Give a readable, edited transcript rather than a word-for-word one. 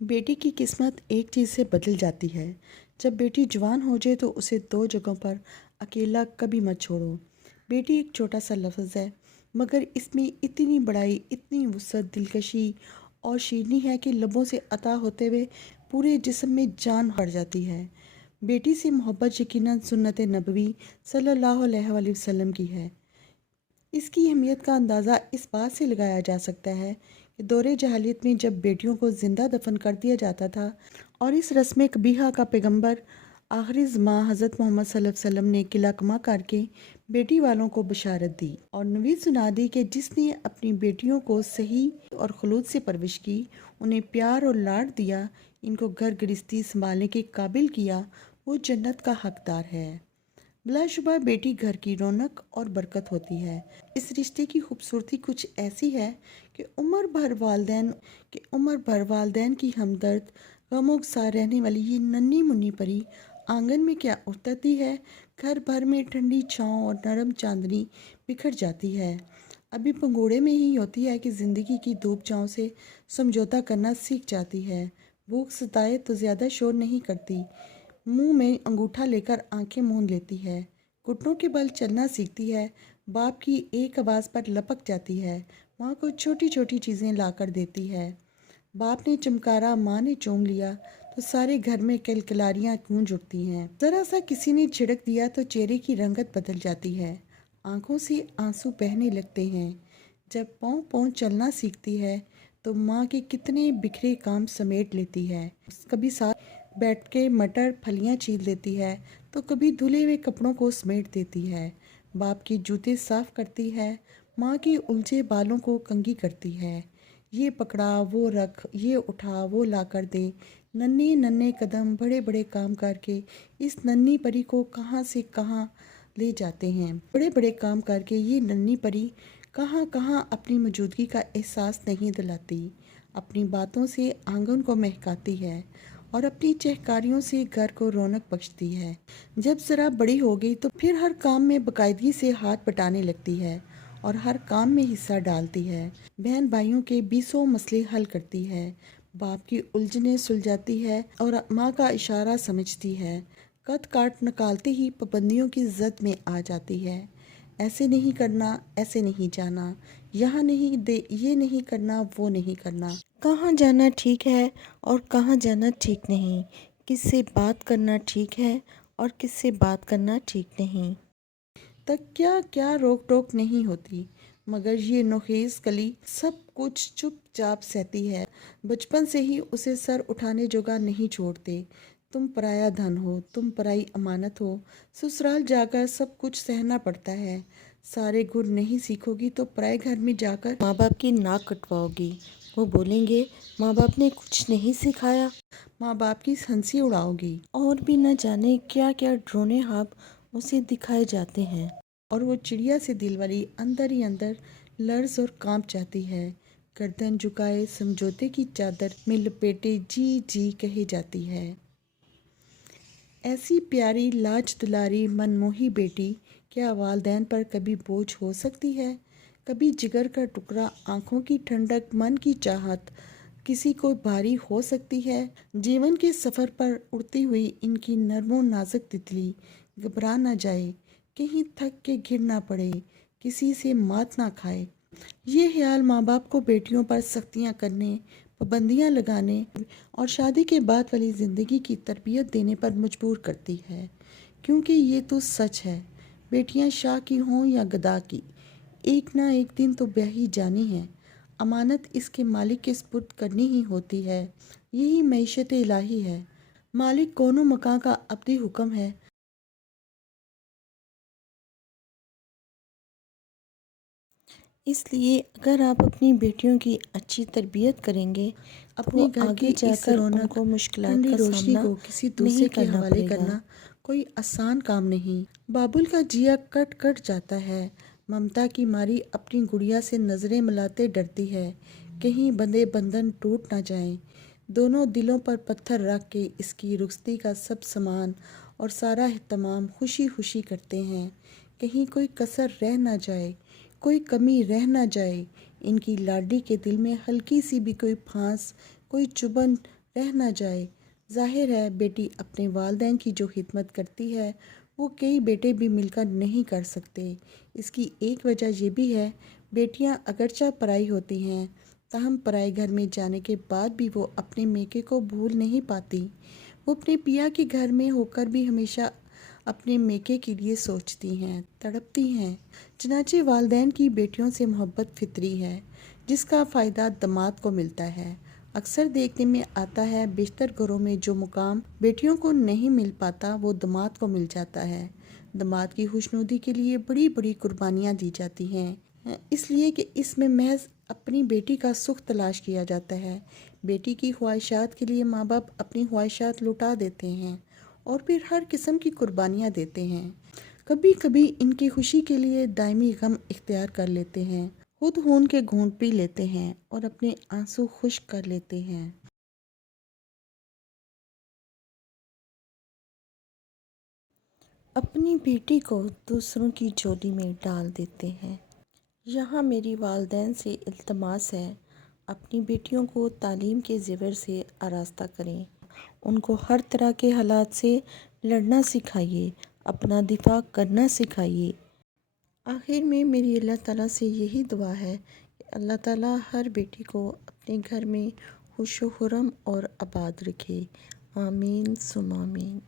बेटी की किस्मत एक चीज़ से बदल जाती है। जब बेटी जवान हो जाए तो उसे दो जगहों पर अकेला कभी मत छोड़ो। बेटी एक छोटा सा लफ्ज़ है, मगर इसमें इतनी बड़ाई, इतनी वुसअत, दिलकशी और शीरनी है कि लबों से अता होते हुए पूरे जिस्म में जान भर जाती है। बेटी से मोहब्बत यकीनन सुन्नत नबवी सल्लल्लाहु अलैहि वसल्लम की है। इसकी अहमियत का अंदाज़ा इस बात से लगाया जा सकता है कि दौरे जहालियत में जब बेटियों को ज़िंदा दफन कर दिया जाता था और इस रस्म कबीहा का पैगंबर आखिरी ज़मां हज़रत मोहम्मद सल्लल्लाहु अलैहि वसल्लम ने किला कमा करके बेटी वालों को बशारत दी और नवीद सुना दी कि जिसने अपनी बेटियों को सही और खलूत से परवरिश की, उन्हें प्यार और लाड दिया, इनको घर गृहस्थी संभालने के काबिल किया, वो जन्नत का हकदार है। बिलाशुबा बेटी घर की रौनक और बरकत होती है। इस रिश्ते की खूबसूरती कुछ ऐसी है कि उम्र भर वालदैन की हमदर्द गमों के साथ रहने वाली ये नन्ही मुन्नी परी आंगन में क्या उतरती है, घर भर में ठंडी छाँव और नरम चांदनी बिखर जाती है। अभी पंगोड़े में ही होती है कि ज़िंदगी की धूप छाँव से समझौता करना सीख जाती है। भूख सताए तो ज़्यादा शोर नहीं करती, मुंह में अंगूठा लेकर आंखें मूंद लेती है, घुटनों के बल चलना सीखती है, बाप की एक आवाज़ पर लपक जाती है, माँ को छोटी छोटी चीज़ें लाकर देती है। बाप ने चमकारा, माँ ने चूम लिया तो सारे घर में किलकिलारियाँ गूंज उठती हैं। ज़रा सा किसी ने छिड़क दिया तो चेहरे की रंगत बदल जाती है, आंखों से आंसू बहने लगते हैं। जब पाँव पाँव चलना सीखती है तो माँ के कितने बिखरे काम समेट लेती है। कभी साथ बैठ के मटर फलियाँ छील देती है तो कभी धुले हुए कपड़ों को समेट देती है। बाप के जूते साफ करती है, माँ के उलझे बालों को कंघी करती है। ये पकड़ा, वो रख, ये उठा, वो ला कर दे। नन्हे नन्हे कदम बड़े बड़े काम करके इस नन्ही परी को कहाँ से कहाँ ले जाते हैं। बड़े बड़े काम करके ये नन्ही परी कहाँ कहाँ अपनी मौजूदगी का एहसास नहीं दिलाती। अपनी बातों से आंगन को महकाती है और अपनी चहकारियों से घर को रौनक बख्शती है। जब ज़रा बड़ी हो गई तो फिर हर काम में बाकायदगी से हाथ बटाने लगती है और हर काम में हिस्सा डालती है। बहन भाइयों के बीसों मसले हल करती है, बाप की उलझने सुलझाती है और माँ का इशारा समझती है। कद काट निकालते ही पाबंदियों की जद में आ जाती है। ऐसे नहीं करना, ऐसे नहीं जाना, यहाँ नहीं दे, ये नहीं करना, वो नहीं करना, कहाँ जाना ठीक है और कहाँ जाना ठीक नहीं, किससे बात करना ठीक है और किससे बात करना ठीक नहीं, तक क्या क्या रोक टोक नहीं होती। मगर ये नोखेज कली सब कुछ चुपचाप सहती है। बचपन से ही उसे सर उठाने जोगा नहीं छोड़ते। तुम पराया धन हो, तुम पराई अमानत हो, ससुराल जाकर सब कुछ सहना पड़ता है। सारे गुण नहीं सीखोगी तो पराए घर में जाकर माँ बाप की नाक कटवाओगी। वो बोलेंगे माँ बाप ने कुछ नहीं सिखाया, माँ बाप की हंसी उड़ाओगी और भी न जाने क्या क्या ड्रोने ख्वाब उसे दिखाए जाते हैं और वो चिड़िया से दिल वाली अंदर ही अंदर लर्ज और कांप जाती है। गर्दन झुकाए समझौते की चादर में लपेटे जी जी कही जाती है। ऐसी प्यारी लाज दुलारी मनमोही बेटी क्या वालदैन पर कभी बोझ हो सकती है? कभी जिगर का टुकड़ा, आंखों की ठंडक, मन की चाहत किसी को भारी हो सकती है? जीवन के सफ़र पर उड़ती हुई इनकी नरमो नाजुक तितली घबरा ना जाए, कहीं थक के गिर ना पड़े, किसी से मात ना खाए। ये ख्याल माँ बाप को बेटियों पर सख्तियाँ करने, पाबंदियाँ लगाने और शादी के बाद वाली ज़िंदगी की तरबियत देने पर मजबूर करती है। क्योंकि ये तो सच है, बेटियाँ शाह की हों या गदा की, एक ना एक दिन तो ब्याही जानी है। अमानत इसके मालिक के सुपुर्द करनी ही होती है। यही मईशत इलाही है। मालिक कौनो मकां का अब्दी हुक्म है। इसलिए अगर आप अपनी बेटियों की अच्छी तरबियत करेंगे, अपने घर आगे जाकर उनको मुश्किलात का सामना को किसी दूसरे के हवाले करना कोई आसान काम नहीं। बाबुल का जिया कट कट जाता है। ममता की मारी अपनी गुड़िया से नज़रें मिलाते डरती है, कहीं बंधे बंधन टूट ना जाएं। दोनों दिलों पर पत्थर रख के इसकी रुखसती का सब सामान और सारा एहतमाम खुशी खुशी करते हैं, कहीं कोई कसर रह ना जाए, कोई कमी रह ना जाए। इनकी लाडी के दिल में हल्की सी भी कोई फांस, कोई चुभन رہ نہ جائے۔ ظاہر ہے بیٹی اپنے والدین کی جو خدمت کرتی ہے وہ کئی بیٹے بھی مل کر نہیں کر سکتے۔ اس کی ایک وجہ یہ بھی ہے، بیٹیاں اگرچہ پرائی ہوتی ہیں تاہم پرائے گھر میں جانے کے بعد بھی وہ اپنے میکے کو بھول نہیں پاتی۔ وہ اپنے پیا کے گھر میں ہو کر بھی ہمیشہ اپنے میکے کے لیے سوچتی ہیں، تڑپتی ہیں۔ چنانچہ والدین کی بیٹیوں سے محبت فطری ہے، جس کا فائدہ داماد کو ملتا ہے۔ اکثر دیکھنے میں آتا ہے بیشتر گھروں میں جو مقام بیٹیوں کو نہیں مل پاتا وہ داماد کو مل جاتا ہے۔ داماد کی خوشنودی کے لیے بڑی بڑی قربانیاں دی جاتی ہیں، اس لیے کہ اس میں محض اپنی بیٹی کا سکھ تلاش کیا جاتا ہے۔ بیٹی کی خواہشات کے لیے ماں باپ اپنی خواہشات لٹا دیتے ہیں اور پھر ہر قسم کی قربانیاں دیتے ہیں۔ کبھی کبھی ان کی خوشی کے لیے دائمی غم اختیار کر لیتے ہیں، خود خون کے گھونٹ پی لیتے ہیں اور اپنے آنسو خشک کر لیتے ہیں۔ اپنی بیٹی کو دوسروں کی جھولی میں ڈال دیتے ہیں۔ یہاں میری والدین سے التماس ہے، اپنی بیٹیوں کو تعلیم کے زیور سے آراستہ کریں، ان کو ہر طرح کے حالات سے لڑنا سکھائیے، اپنا دفاع کرنا سکھائیے۔ آخر میں میری اللہ تعالیٰ سے یہی دعا ہے کہ اللہ تعالیٰ ہر بیٹی کو اپنے گھر میں خوش و خرم اور آباد رکھے۔ آمین ثم آمین۔